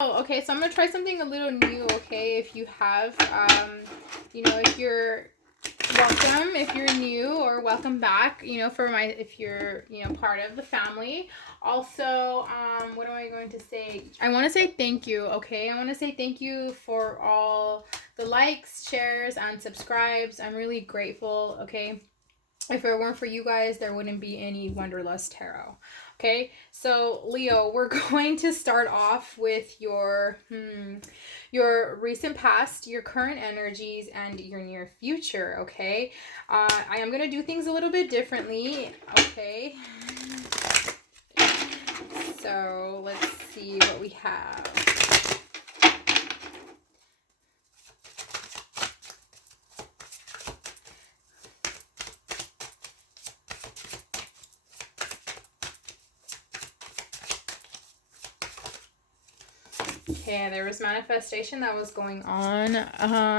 Oh, okay, so I'm gonna try something a little new, okay? If you have, if you're welcome, if you're new, or welcome back, if you're, part of the family. Also, what am I going to say? I want to say thank you, okay? I want to say thank you for all the likes, shares, and subscribes. I'm really grateful, okay? If it weren't for you guys, there wouldn't be any Wanderlust Tarot. Okay, so Leo, we're going to start off with your recent past, your current energies, and your near future. Okay, I am gonna do things a little bit differently. Okay, so let's see what we have. Okay, there was manifestation that was going on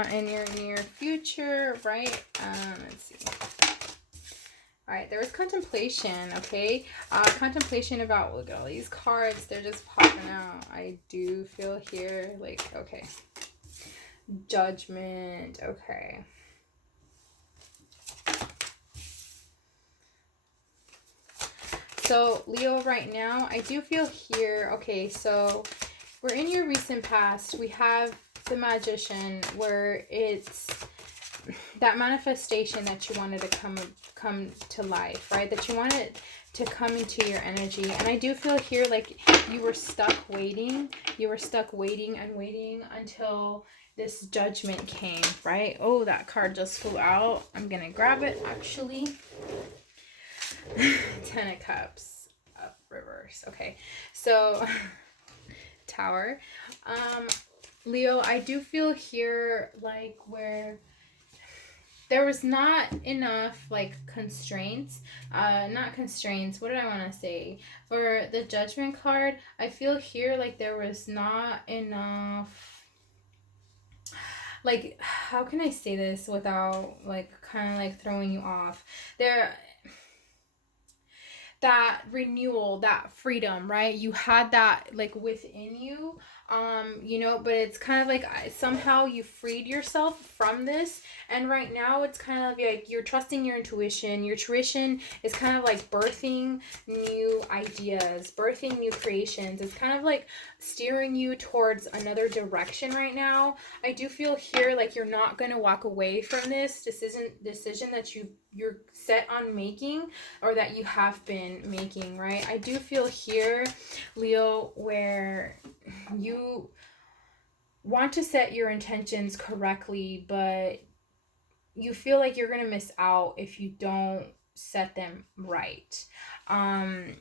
in your near future, right? Let's see. All right, there was contemplation, okay? Contemplation about, look at all these cards, they're just popping out. I do feel here, like, okay. Judgment, okay. So, Leo, right now, I do feel here, okay, so we're in your recent past. We have the Magician, where it's that manifestation that you wanted to come to life, right? That you wanted to come into your energy. And I do feel here like you were stuck waiting. You were stuck waiting and waiting until this judgment came, right? Oh, that card just flew out. I'm gonna grab it actually. Ten of Cups up reverse. Okay, so Tower. Leo, I do feel here like where there was not enough like constraints, not constraints, what did I want to say, for the Judgment card. I feel here like there was not enough, like, how can I say this without like kind of like throwing you off there, that renewal, that freedom, right? You had that like within you, but it's kind of like somehow you freed yourself from this, and right now it's kind of like you're trusting your intuition. Your tuition is kind of like birthing new ideas, birthing new creations. It's kind of like steering you towards another direction right now. I do feel here like you're not going to walk away from this decision that you're set on making, or that you have been making, right? I do feel here, Leo, where you want to set your intentions correctly, but you feel like you're going to miss out if you don't set them right. And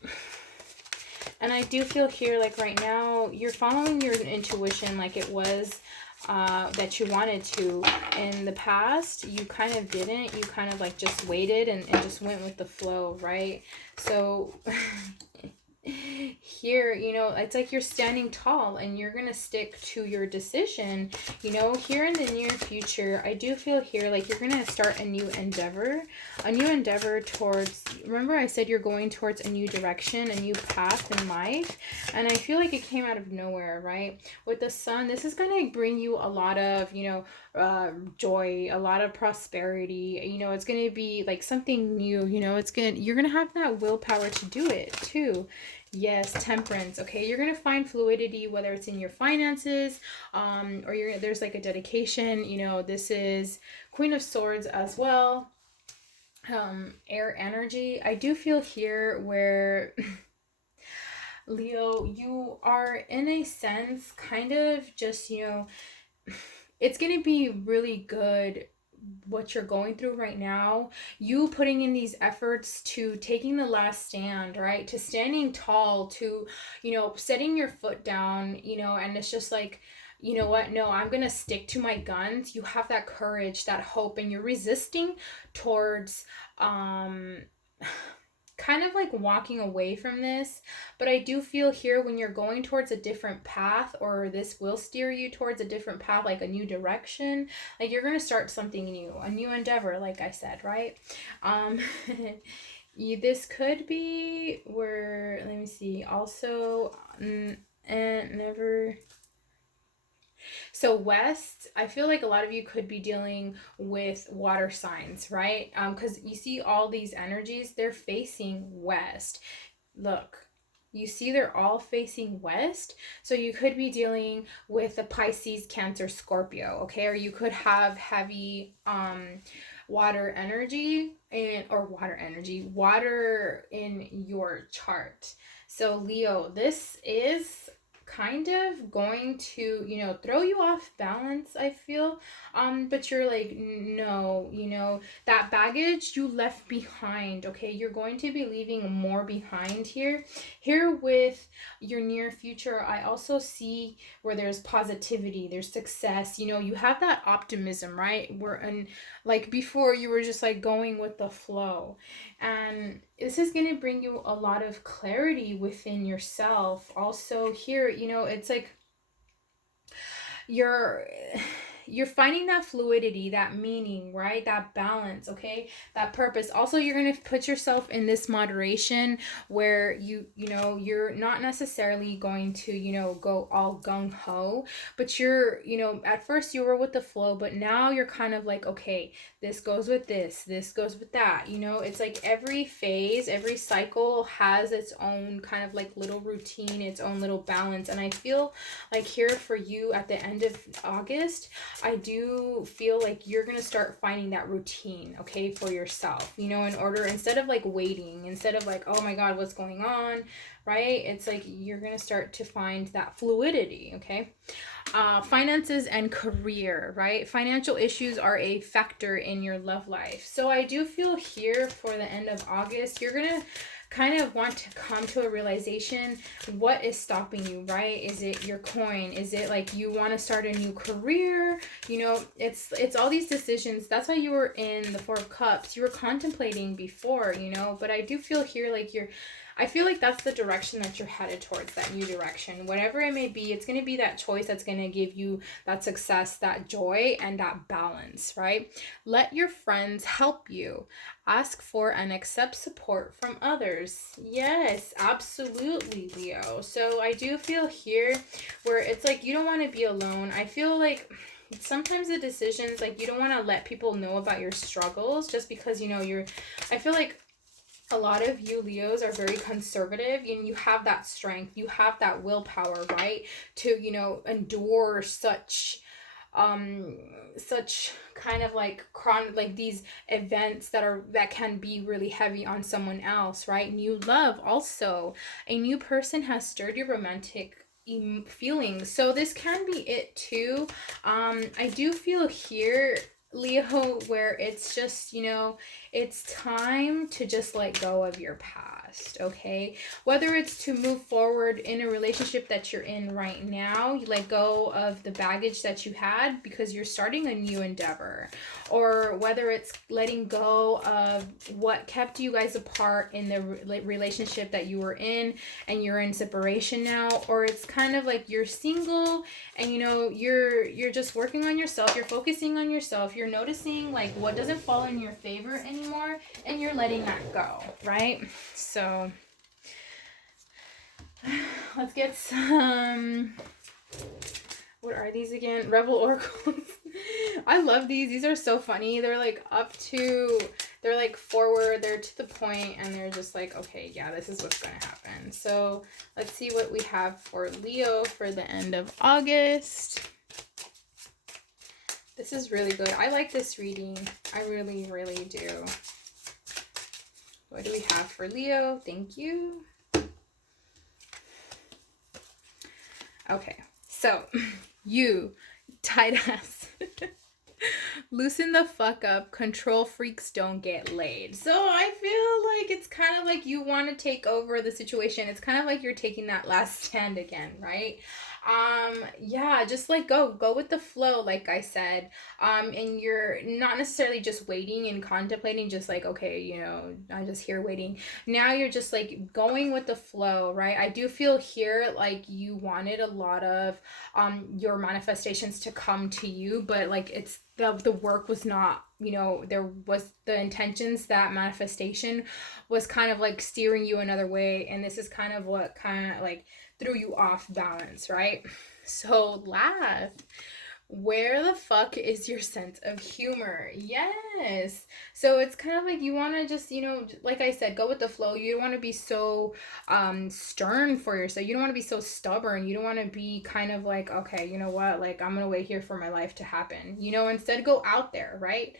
I do feel here like right now you're following your intuition like it was that you wanted to. In the past, you kind of didn't. You kind of like just waited and just went with the flow, right? So here, it's like you're standing tall and you're gonna stick to your decision. Here in the near future, I do feel here like you're gonna start a new endeavor towards, remember I said you're going towards a new direction, a new path in life, and I feel like it came out of nowhere, right? With the Sun, this is gonna bring you a lot of joy, a lot of prosperity. It's gonna be like something new. You're gonna have that willpower to do it too. Yes, Temperance. Okay, you're gonna find fluidity, whether it's in your finances, or there's like a dedication. This is Queen of Swords as well. Air energy. I do feel here where Leo, you are in a sense kind of just it's gonna be really good what you're going through right now, you putting in these efforts to taking the last stand, right? To standing tall, to, setting your foot down, and it's just like, you know what? No, I'm going to stick to my guns. You have that courage, that hope, and you're resisting towards, kind of like walking away from this. But I do feel here when you're going towards a different path, or this will steer you towards a different path, like a new direction, like you're going to start something new, a new endeavor, like I said, right? This could be where, let me see, also, and never So West, I feel like a lot of you could be dealing with water signs, right? Because you see all these energies, they're facing West. Look, you see they're all facing west, so you could be dealing with a Pisces, Cancer, Scorpio, okay? Or you could have heavy water energy water in your chart. So Leo, this is kind of going to, throw you off balance, I feel. But you're like, no, that baggage you left behind, okay? You're going to be leaving more behind here. Here with your near future, I also see where there's positivity, there's success. You have that optimism, right? And like before, you were just like going with the flow. And this is going to bring you a lot of clarity within yourself. Also, here, it's like you're you're finding that fluidity, that meaning, right? That balance, okay? That purpose. Also, you're going to put yourself in this moderation where you're not necessarily going to, go all gung ho, but you're, at first you were with the flow, but now you're kind of like, okay, this goes with this goes with that. It's like every phase, every cycle has its own kind of like little routine, its own little balance. And I feel like here for you at the end of August, I do feel like you're going to start finding that routine, okay, for yourself, in order, instead of like waiting, instead of like, oh my God, what's going on, right? It's like you're going to start to find that fluidity, okay? Finances and career, right? Financial issues are a factor in your love life. So I do feel here for the end of August, you're going to kind of want to come to a realization. What is stopping you, right? Is it your coin? Is it like you want to start a new career? It's all these decisions. That's why you were in the Four of Cups. You were contemplating before, but I do feel here like I feel like that's the direction that you're headed towards, that new direction. Whatever it may be, it's going to be that choice that's going to give you that success, that joy, and that balance, right? Let your friends help you. Ask for and accept support from others. Yes, absolutely, Leo. So I do feel here where it's like you don't want to be alone. I feel like sometimes the decisions, like you don't want to let people know about your struggles just because, I feel like a lot of you Leos are very conservative, and you have that strength, you have that willpower, right, to endure such kind of like like these events that can be really heavy on someone else, right? New love, also a new person has stirred your romantic feelings, so this can be it too. I do feel here, Leo, where it's just, it's time to just let go of your past, okay? Whether it's to move forward in a relationship that you're in right now, you let go of the baggage that you had because you're starting a new endeavor, or whether it's letting go of what kept you guys apart in the relationship that you were in and you're in separation now, or it's kind of like you're single and you're just working on yourself, you're focusing on yourself, you're noticing like what doesn't fall in your favor anymore, and you're letting that go, right? So let's get some, what are these again? Rebel Oracles. I love these. These are so funny. They're like they're like forward, they're to the point, and they're just like, okay, yeah, this is what's going to happen. So let's see what we have for Leo for the end of August. This is really good. I like this reading. I really, really do. What do we have for Leo? Thank you. Okay, so you tight ass. Loosen the fuck up. Control freaks don't get laid. So I feel like it's kind of like you want to take over the situation. It's kind of like you're taking that last stand again, right? Yeah, just like go with the flow, like I said. And you're not necessarily just waiting and contemplating, just like, okay, I'm just here waiting. Now you're just like going with the flow, right? I do feel here like you wanted a lot of your manifestations to come to you, but like it's the work was not, there was the intentions, that manifestation was kind of like steering you another way, and this is kind of what kind of like threw you off balance, right? So last, Where the fuck is your sense of humor? Yes. So it's kind of like you want to just, like I said, go with the flow. You don't want to be so stern for yourself. You don't want to be so stubborn. You don't want to be kind of like, okay, you know what? Like I'm going to wait here for my life to happen. Instead go out there, right?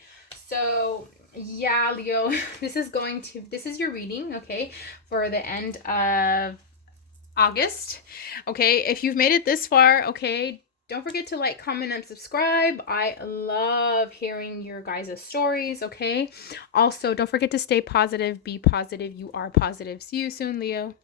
So, yeah, Leo, this is your reading, okay, for the end of August. Okay, if you've made it this far, okay, don't forget to like, comment, and subscribe. I love hearing your guys' stories, okay? Also, don't forget to stay positive, be positive. You are positive. See you soon, Leo.